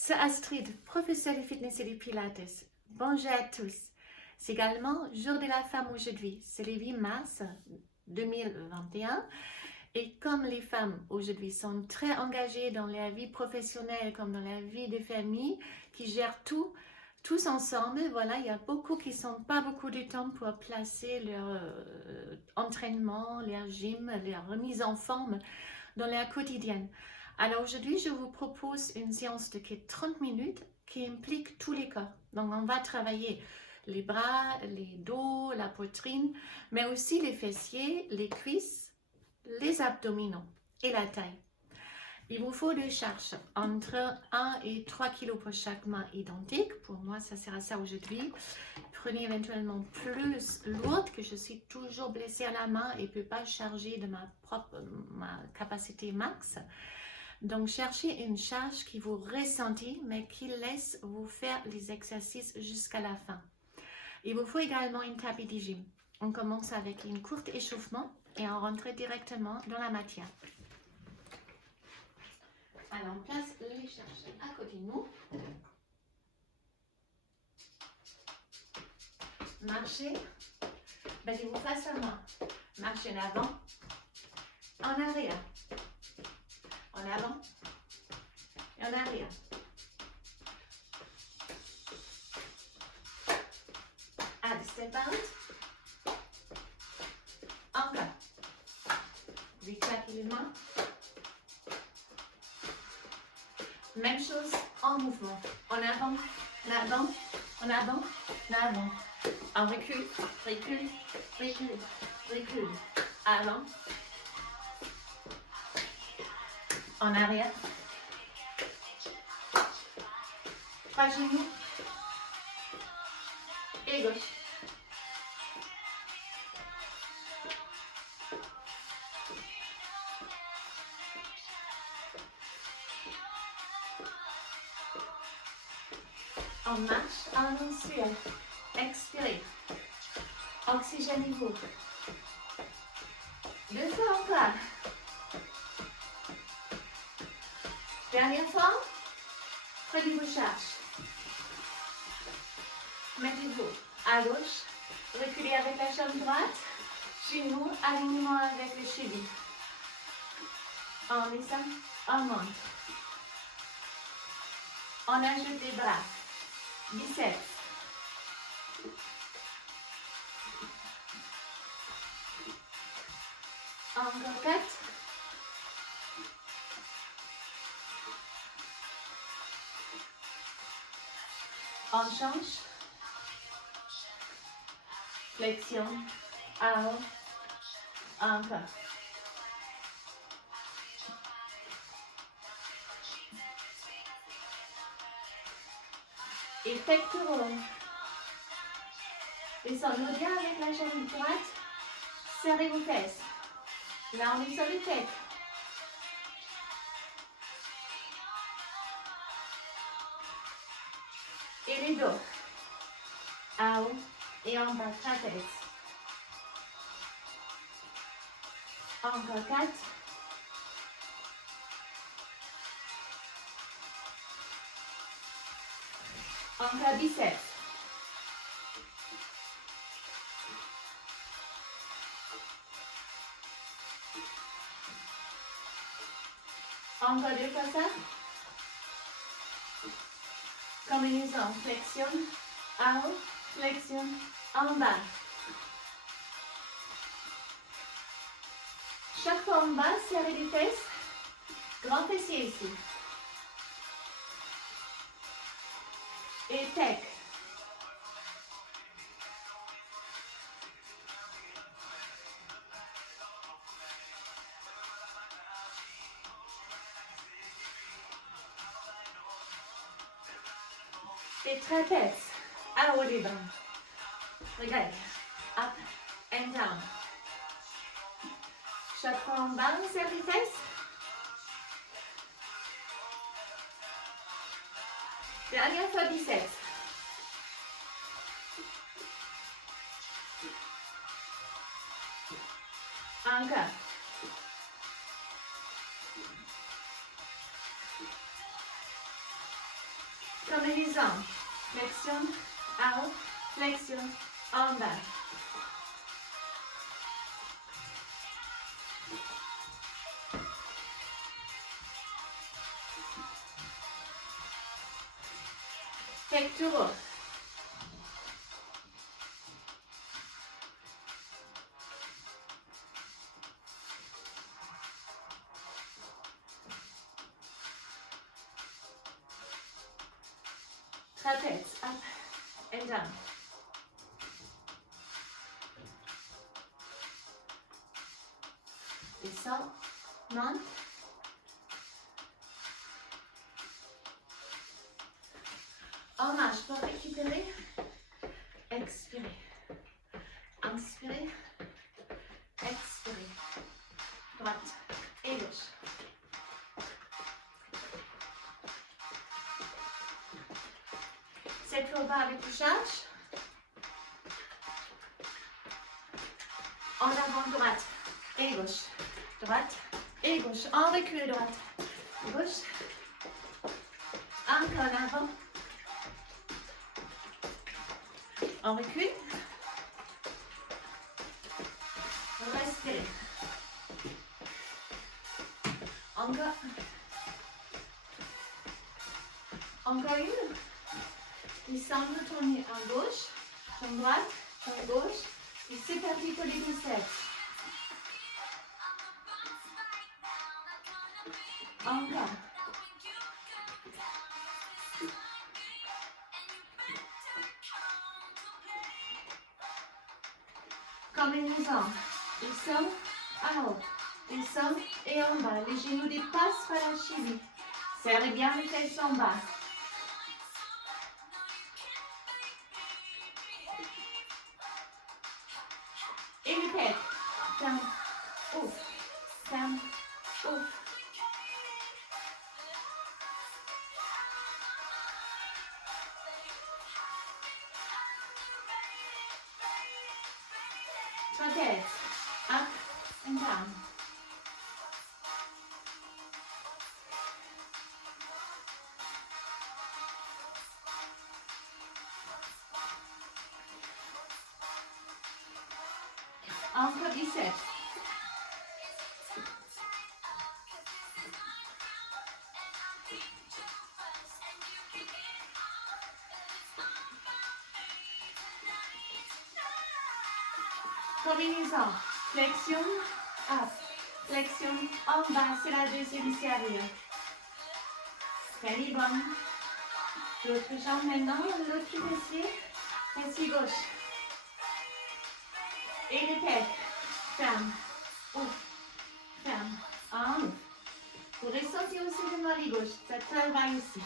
C'est Astrid, professeure de fitness et de pilates. Bonjour à tous. C'est également Jour de la femme aujourd'hui. C'est le 8 mars 2021. Et comme les femmes aujourd'hui sont très engagées dans la vie professionnelle comme dans la vie de famille, qui gèrent tout, tous ensemble, voilà, il y a beaucoup qui n'ont pas beaucoup de temps pour placer leur entraînement, leur gym, leur remise en forme dans leur quotidienne. Alors aujourd'hui, je vous propose une séance de 30 minutes qui implique tous les corps. Donc on va travailler les bras, les dos, la poitrine, mais aussi les fessiers, les cuisses, les abdominaux et la taille. Il vous faut des charges entre 1 et 3 kg pour chaque main identique. Pour moi, ça sera ça aujourd'hui. Prenez éventuellement plus lourde, que je suis toujours blessée à la main et ne peux pas charger de ma capacité max. Donc, cherchez une charge qui vous ressentit, mais qui laisse vous faire les exercices jusqu'à la fin. Il vous faut également une tapis de gym. On commence avec une courte échauffement et on rentre directement dans la matière. Alors, on place les charges à côté de nous. Marchez. Mettez-vous face à moi. Marchez en avant, en arrière. En avant et en arrière. Allez, step out. Encore. Rétractez les mains. Même chose en mouvement. En avant, en avant, en avant, en avant. En recul, recul, recul, recul. Avant. En arrière. 3 genoux. Et gauche. On marche, on inspire. Expirez. Oxygénez-vous. 2 fois encore. Dernière fois, prenez vos charges. Mettez-vous à gauche, reculez avec la jambe droite, genoux, alignement avec les chevilles. On descend, on monte. On ajoute les bras, biceps. Encore 4. On change. Flexion. En haut. Encore. Et pectoraux. Descendez bien avec la jambe droite. Serrez vos fesses. Là, on est sur les têtes. Et les dos. En haut et en bas, trapèze. Encore 4. Encore biceps. Encore 2 fois ça. Combinaison, flexion, en haut, flexion, en bas. Chaque fois en bas, serrez les fesses. Grand fessier ici. Et pec. Et trapèze. À haut des bras. Regarde. Up and down. Chaque fois en bas, on serre les fesses. Dernière fois biceps. Encore. Combinaison. Flexion, out, flexion, en bas. Pectoraux. Trapèze, up and down. Descends, monte. En marche pour récupérer. Expirez. Inspirez. Expirez. Droite et gauche. Cette fois bas avec le charge. En avant, droite et gauche. Droite et gauche. En recul, droite. Gauche. Encore en avant. En recul. Respirez. Encore. Encore une. Il semble tourner en gauche, en droite, en gauche. Et c'est parti pour les poussettes. Encore. Combinaison. Descends, en haut. Descends et en bas. Les genoux dépassent par la cheville. Serrez bien les fesses en bas. Et le pec. Ferme, ouvre. Ferme, ouvre. Trapèze. Up and down. Encore biceps. Combinaison. Flexion, up. Flexion, en bas, c'est la deuxième série. Très bonne. L'autre jambe maintenant, l'autre fessier. Fessier gauche. Et les pecs. Ferme. Ouvre. Ferme. En ouvre. Vous ressentez aussi le mollet gauche. Ça travaille ici.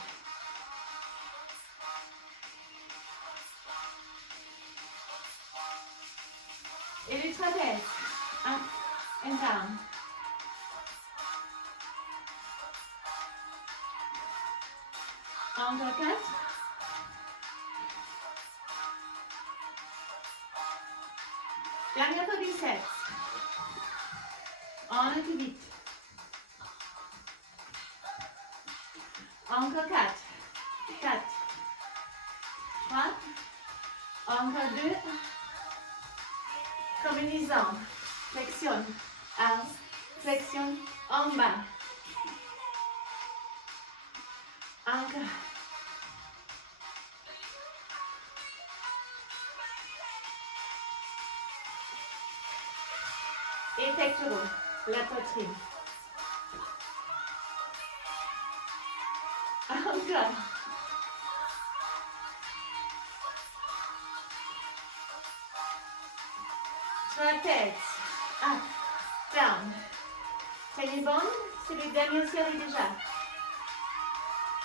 Et le trapèze. Up and down. Encore 4. Dernière fois biceps. On a tout vite. Encore 4. 4. 3. Encore 2. Combinaison. Flexion. Un. Flexion en bas. Encore. Et pectoraux, la poitrine. Encore. Trapèze. Up, down. Tenez bon, c'est les dernières séries déjà.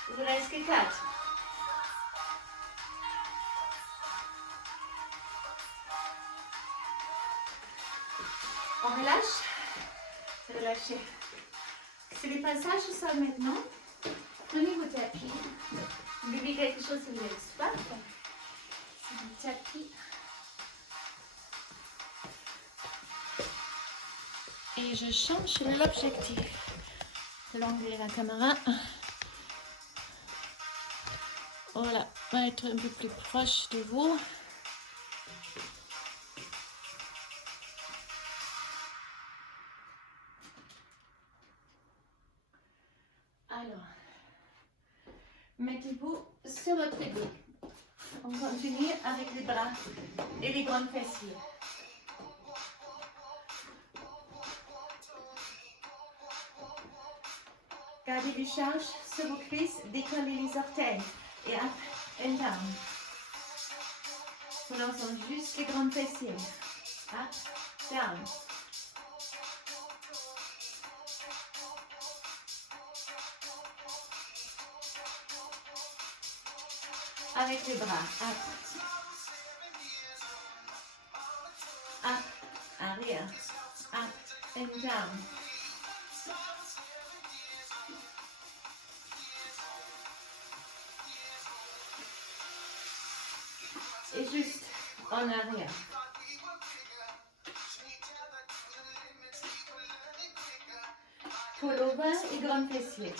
Il vous reste que 4. On relâche. Relâchez. C'est les passages au sol maintenant. Prenez vos tapis. Buvez quelque chose si vous avez soif. C'est le tapis. Et je change l'objectif. L'angle de la caméra. Voilà, on va être un peu plus proche de vous. Alors, mettez-vous sur votre dos. On continue avec les bras et les grands fessiers. Gardez du charge sur vos cuisses, décollez les orteils et up and down. Prononçons juste les grands fessiers. Up, down. Avec les bras, up. Up, arrière. Up and down. Et juste en arrière. Pullover et grand fessier.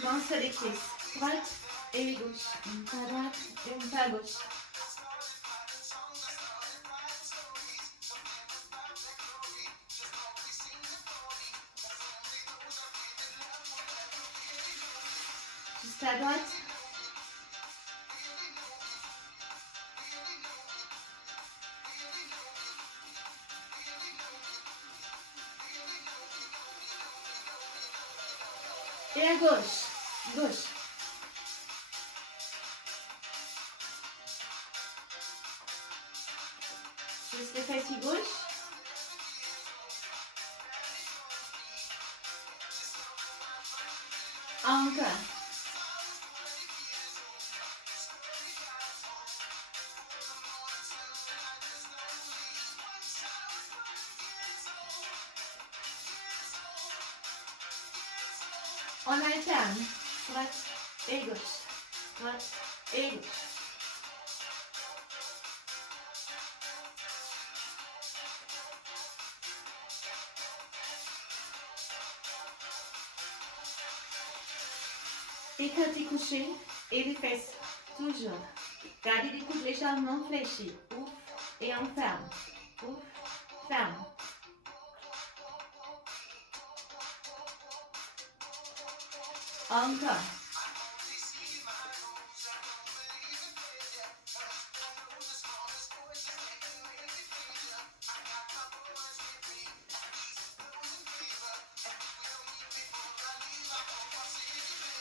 Main sur les cuisses, droite et gauche. Une pas droite et une pas gauche. Juste à droite. Et à gauche. Gauche. Juste le fessier gauche. Encore. On alterne. Droite et gauche. Droite et gauche. Écartez couché et les fesses, toujours. Gardez les coudes légèrement fléchis. Ouf et on ferme. Ouf, ferme. Encore.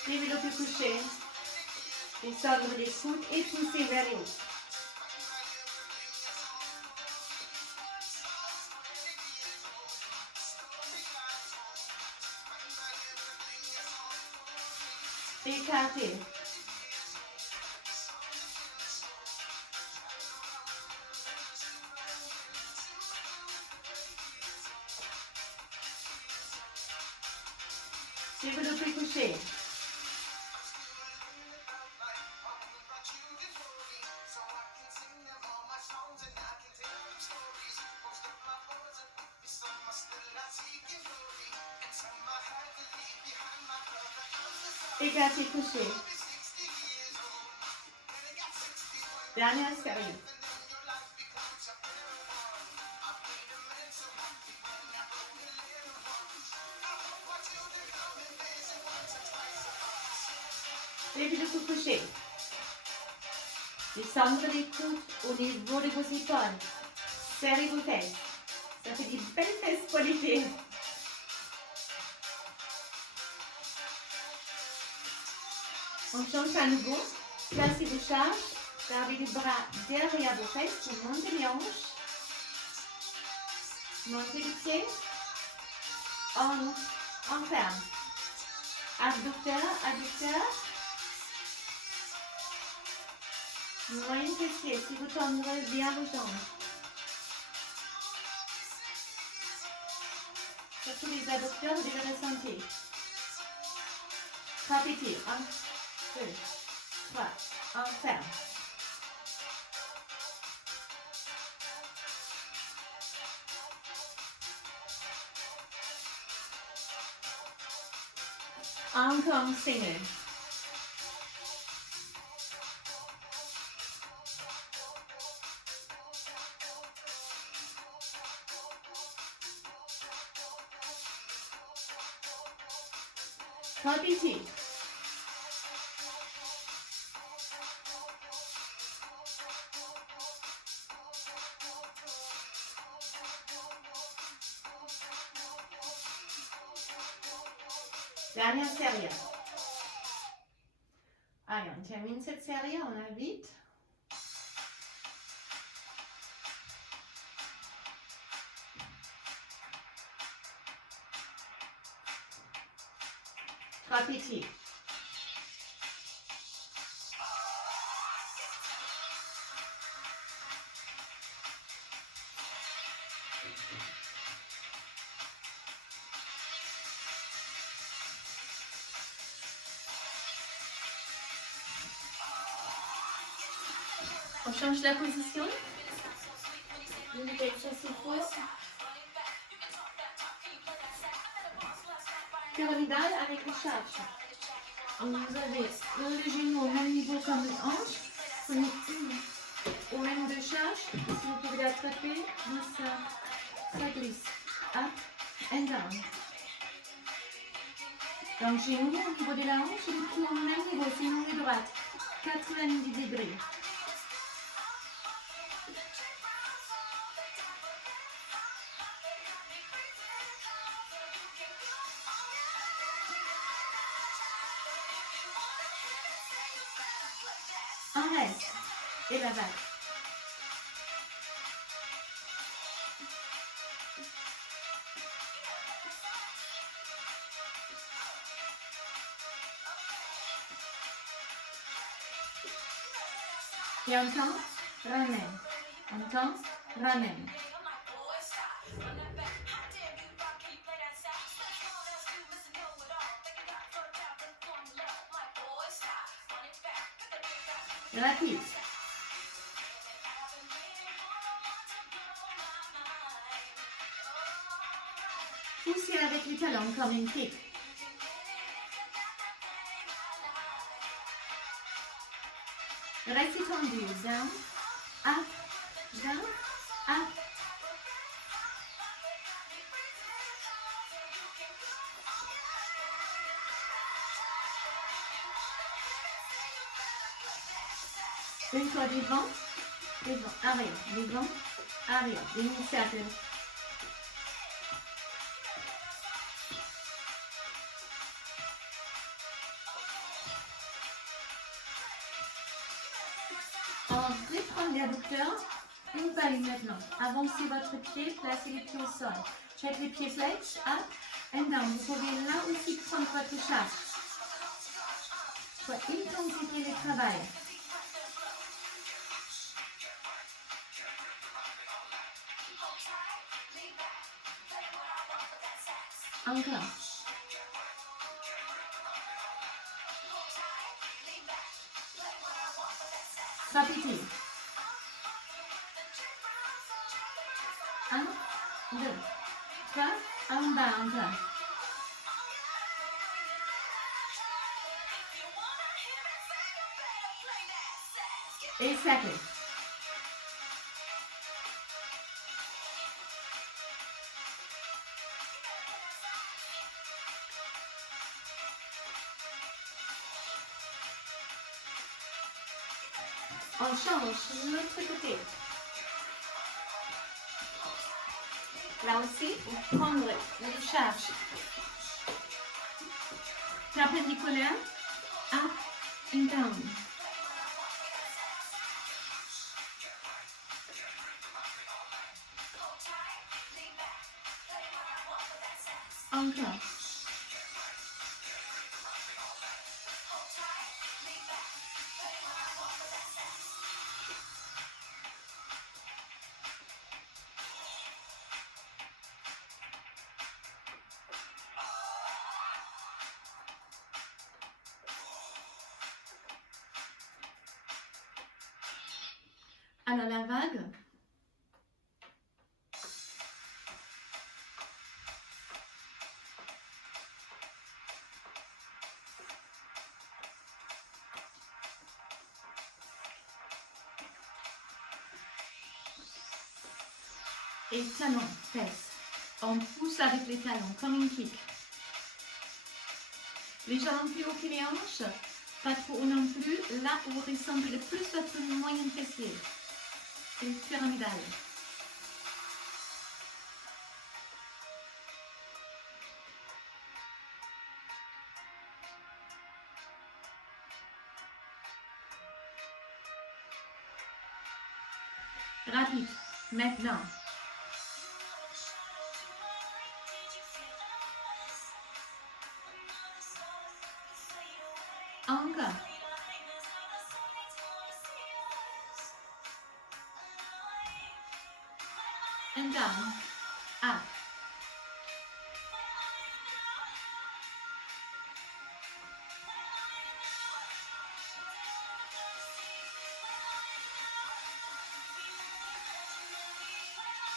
Développez couché. Descendre les coudes et pousser vers le haut. Écartez. Développez couché. Écartez couché. Dernière série. Développez couché. Descendre les coudes au niveau de vos épaules. Serrez vos fesses. Ça fait des belles fesses pour l'été. On change à nouveau. Placez vos charges. Gardez les bras derrière vos fesses pour monter les hanches. Montez les pieds. On ferme. Abducteur, adducteur. Moyen fessier, si vous tendrez bien vos jambes. Surtout les adducteurs, vous devez ressentir. Répétez. 1, 2, 3. On ferme. Encore serré. Très petit. Dernière série. Allez, on termine cette série, on va vite. Très petit. On change la position. L'exercice pousse. Pyramidal avec les charges. Vous avez le genou au même niveau comme les hanches. Prenez une au même de charge. Si vous pouvez l'attraper, ça glisse. Up and down. Donc genou au niveau de la hanche et le pied au même niveau, sinon les droite. 90 degrés. On reste. Et la vague. Et on tente, ramène. On tente, ramène. Rapide. Poussez avec les talons comme une kick. Restez tendu. Down, up, down, up. Une fois devant, arrière, devant, arrière, demi-cercle. On reprend l'adducteur, une valise maintenant. Avancez votre pied, placez les pieds au sol. Check les pieds flex, up and down. Vous pouvez là aussi prendre votre charge. Pour intensifier le travail. Encore. Pas petit. 1, 2, 3, en bas encore. Et second. On change l'autre côté. Là aussi, vous prendrez une charge perpendiculaire, up and down. Encore. Alors la vague, et talons, fesses. On pousse avec les talons, comme une kick. Légèrement plus haut que les hanches, pas trop haut non plus, là où vous ressentez le plus votre moyen fessier. Et pyramidal. Rapide, maintenant. Encore. And down. Up.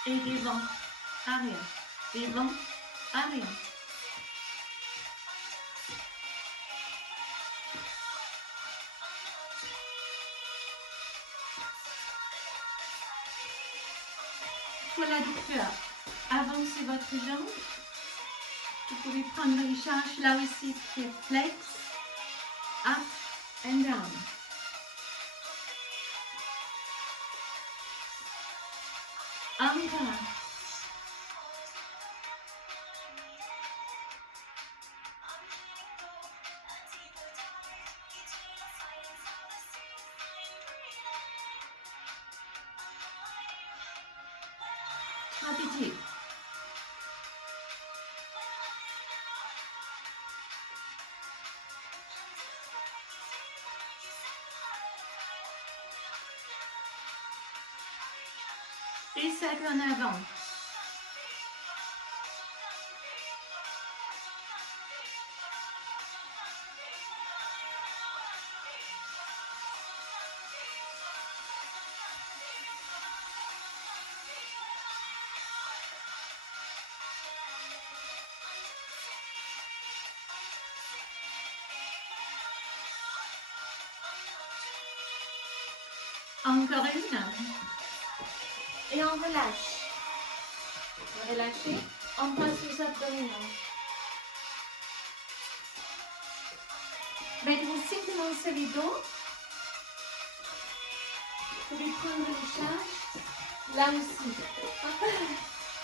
Et devant, arrière, devant, arrière. Pour l'adducteur, avancez votre jambe. Vous pouvez prendre une charge là aussi qui est flex, up and down. Encore. Trois petits. Et cercle en avant. Encore une. Et on relâche. Relâchez. On passe aux abdominaux. Maintenant, simplement sur les dos. Vous pouvez prendre les charges. Là aussi.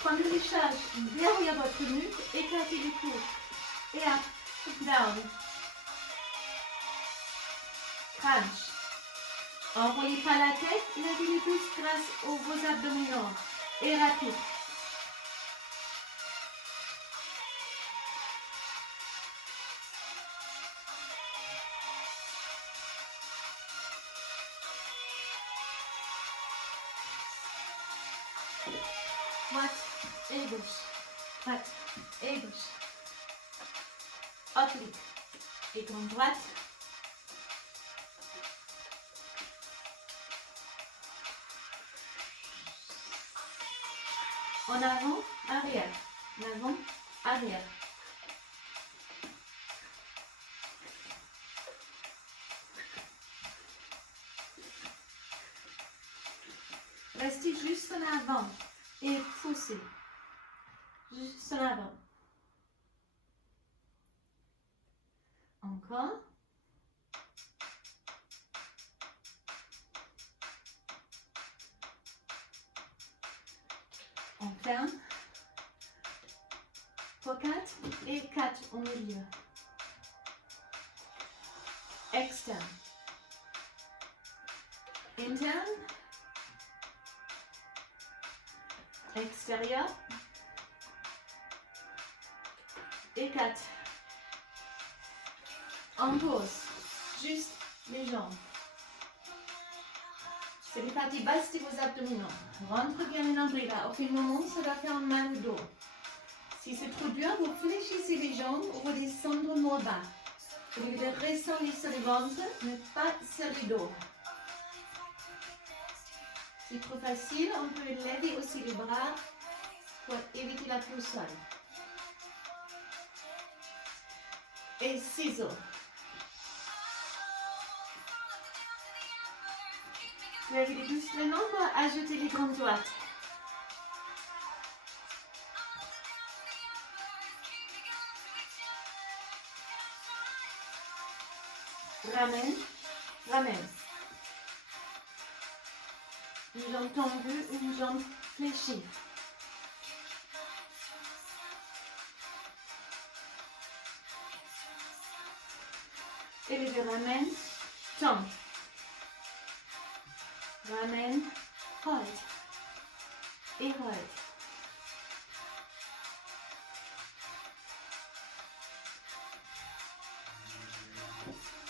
Prendre les charges derrière votre nuque. Écartez le cou. Et up. Down. Crunch. Enroulez pas la tête, levez les pouces grâce aux vos abdominaux. Et rapide. Droite et gauche. Droite et gauche. Oblique. Et comme droite. En avant, arrière. En avant, arrière. Restez juste en avant et poussez. Juste en avant. Encore. On ferme. Pour 4 et 4 au milieu. Externe. Interne. Extérieur. Et 4. On pose. Juste les jambes. C'est les parties basses de vos abdominaux. Rentre bien le nombril. À aucun moment, ça va faire mal au dos. Si c'est trop dur, vous fléchissez les jambes ou vous descendez moins bas. Vous devez redescendre sur le ventre, mais pas sur le dos. Si trop facile, on peut lever aussi les bras pour éviter la boussole. Et ciseaux. Levez les pouces le nombre, ajoutez les grandes droites. ramène, ramène. Une jambe tendue, une jambe fléchie. Et les deux ramène, tombe. Ramène, hold. Et hold.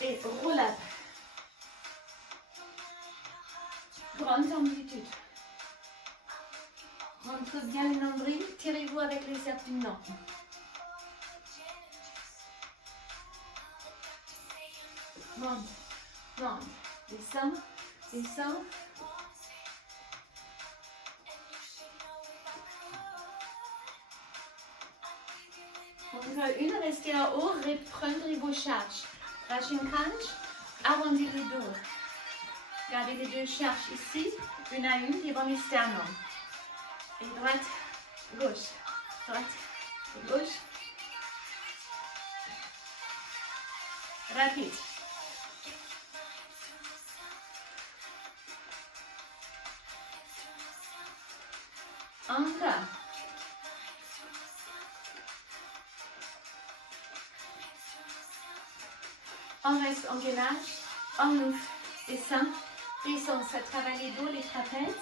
Et roll up. Grande amplitude. Rentre bien le nombril, tirez-vous avec les cercles du nord. Monte, monte, descends, descends. Encore une, restez en haut, reprendrez vos charges. Lâchez une crunch, arrondissez le dos. Gardez les deux charges ici, une à une, devant les sternums. Et droite, gauche, droite, gauche. Rapide. Encore. On reste en gainage, on ouvre, descend, descend, ça travaille les dos, les trapèzes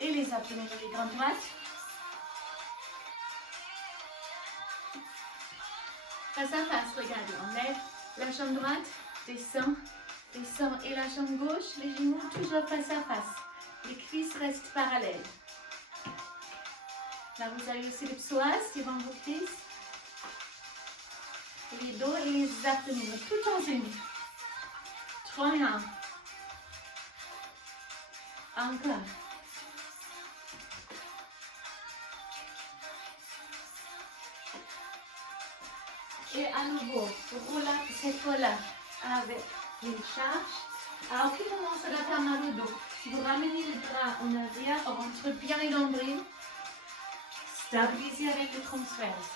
et les abdominaux, les grandes droites. Face à face, regardez, on lève la jambe droite, descend, descend et la jambe gauche, les genoux toujours face à face. Les cuisses restent parallèles. Là, vous avez aussi les psoas devant vos cuisses. Les dos et les abdominaux, tout en une. 3 et 1. Encore. Et à nouveau, roll up cette fois-là avec une charge. Alors, qui commence à faire mal au dos? Si vous ramenez les bras en arrière, on rentre bien les nombrils. Stabilisez avec le transverse.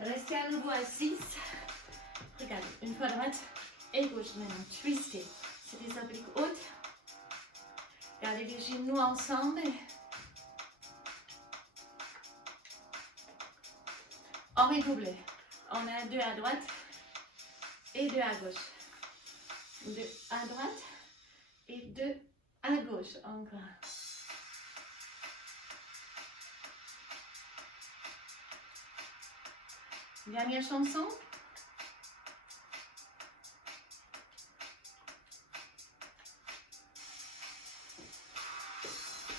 Restez à nouveau à 6. Regardez, une fois droite et gauche maintenant. Twistez. C'est des obliques hautes. Gardez les genoux ensemble. On redouble. On a 2 à droite et 2 à gauche. 2 à droite et 2 à gauche. Encore. Dernière chanson.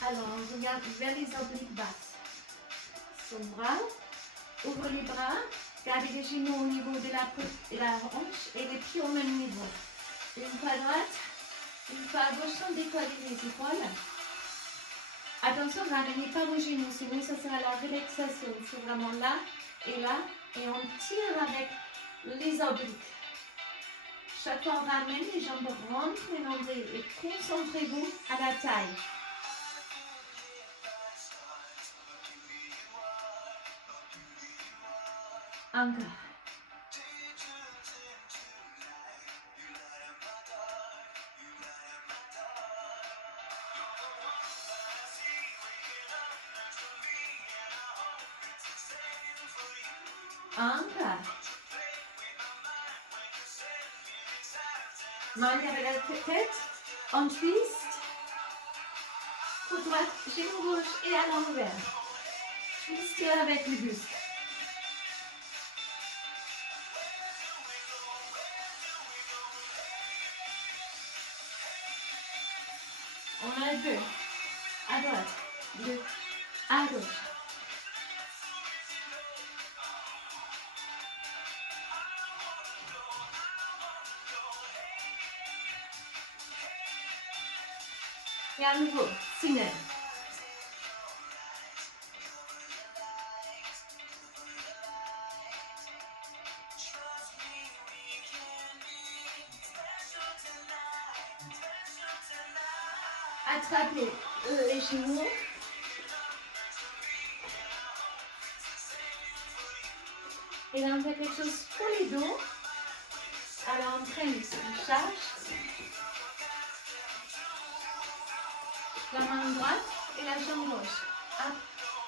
Alors, on regarde vers les obliques basses. Son bras, ouvre les bras, gardez les genoux au niveau de la hanche et les pieds au même niveau. Une fois à droite, une fois à gauche sans décoller les épaules. Attention, ramenez pas vos genoux, sinon ça sera la relaxation. C'est vraiment là, et on tire avec les obliques. Chaque fois, on ramène, les jambes rentrent les nombrils et concentrez-vous à la taille. Encore. Encore. Main derrière la tête, on twist. Côte droite, genou gauche et à l'envers. Twistez avec le buste. On a 2 à droite, 2 à gauche. Et à nouveau, signal. attrapez les genoux. Et là, on fait quelque chose pour les dos. Alors, on traîne une charge. La main droite et la jambe gauche. Up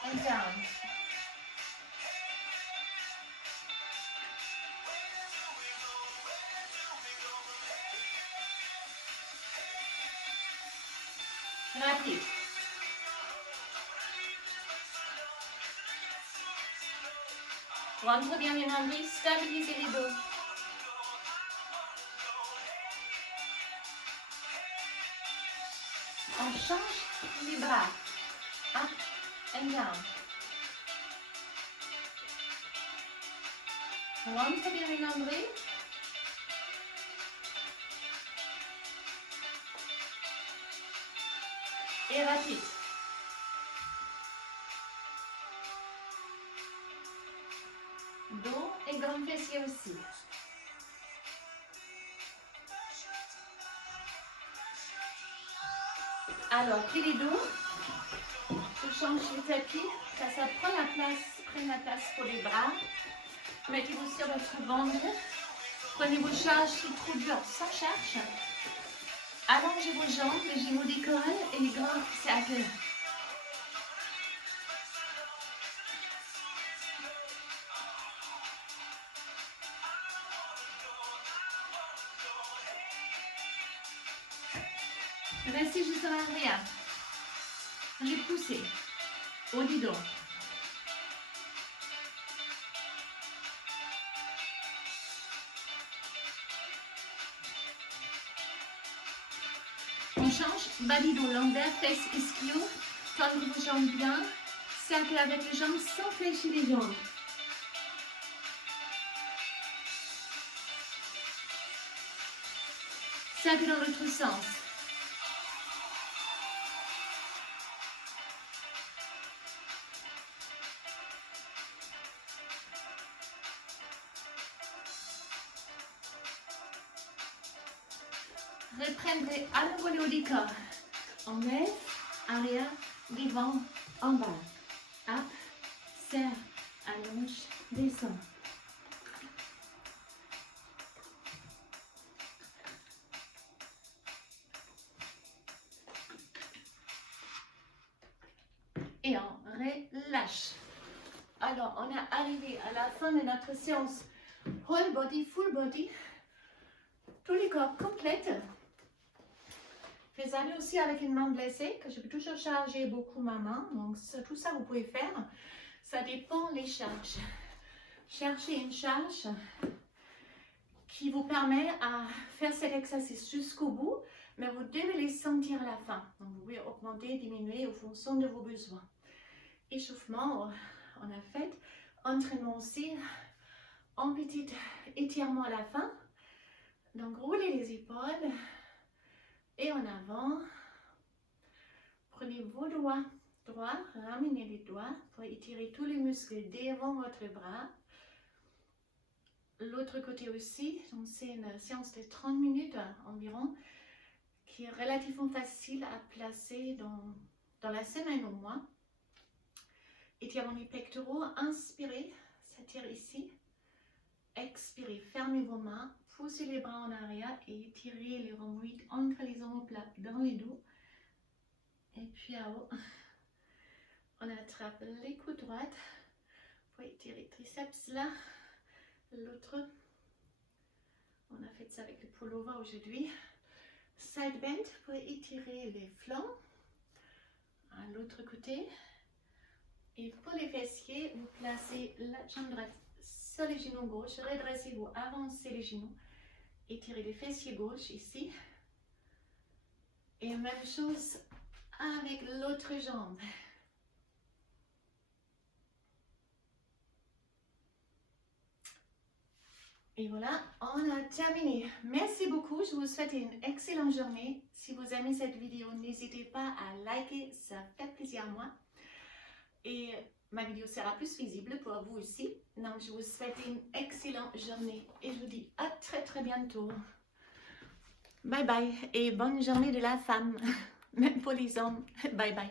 and down. Rapide. Rentre bien les nombrils, stabilisez les dos. On change les bras. Up and down. Rentre bien les nombrils. Et rapide. Dos et grands fessiers aussi. Alors, puis les dos. Je change le tapis. Ça prend la place pour les bras. Mettez-vous sur votre ventre. Prenez vos charges, c'est trop dur, sans charge. Allongez vos jambes, les genoux décollent et les grands cercles. Restez juste en arrière. J'ai poussé au guidon. On change, bas du dos, lombaire, fesses, ischio. Tendez vos jambes bien. Cercle avec les jambes sans fléchir les jambes. Cercle dans l'autre sens. Reprendrez à nouveau le haut du corps. On lève, arrière, devant, en bas. Up, serre, allonge, descend. Et on relâche. Alors, on est arrivé à la fin de notre séance whole body, full body. Tous les corps complètes. Faisable aussi avec une main blessée, que je peux toujours charger beaucoup ma main. Donc, tout ça, vous pouvez faire. Ça dépend les charges. Cherchez une charge qui vous permet à faire cet exercice jusqu'au bout, mais vous devez les sentir à la fin. Donc, vous pouvez augmenter, diminuer en fonction de vos besoins. Échauffement, on a fait. Entraînement aussi, en petit étirement à la fin. Donc, roulez les épaules. Et en avant, prenez vos doigts droits, ramenez les doigts pour étirer tous les muscles devant votre bras. L'autre côté aussi, donc c'est une séance de 30 minutes environ, qui est relativement facile à placer dans la semaine au moins. Étirement les pectoraux, inspirez, s'étire ici. Expirez, fermez vos mains. Poussez les bras en arrière et étirez les rhomboïdes entre les omoplates dans les dos. Et puis à haut, on attrape les coudes droites pour étirer le triceps là. L'autre, on a fait ça avec le pullover aujourd'hui. Side bend pour étirer les flancs. À l'autre côté. Et pour les fessiers, vous placez la jambe droite sur les genoux gauche. Redressez-vous, avancez les genoux. Étirez les fessiers gauche ici. Et même chose avec l'autre jambe. Et voilà, on a terminé. Merci beaucoup, je vous souhaite une excellente journée. Si vous aimez cette vidéo, n'hésitez pas à liker, ça fait plaisir à moi. Et ma vidéo sera plus visible pour vous aussi. Donc, je vous souhaite une excellente journée et je vous dis à très bientôt. Bye bye et bonne journée de la femme. même pour les hommes. Bye bye.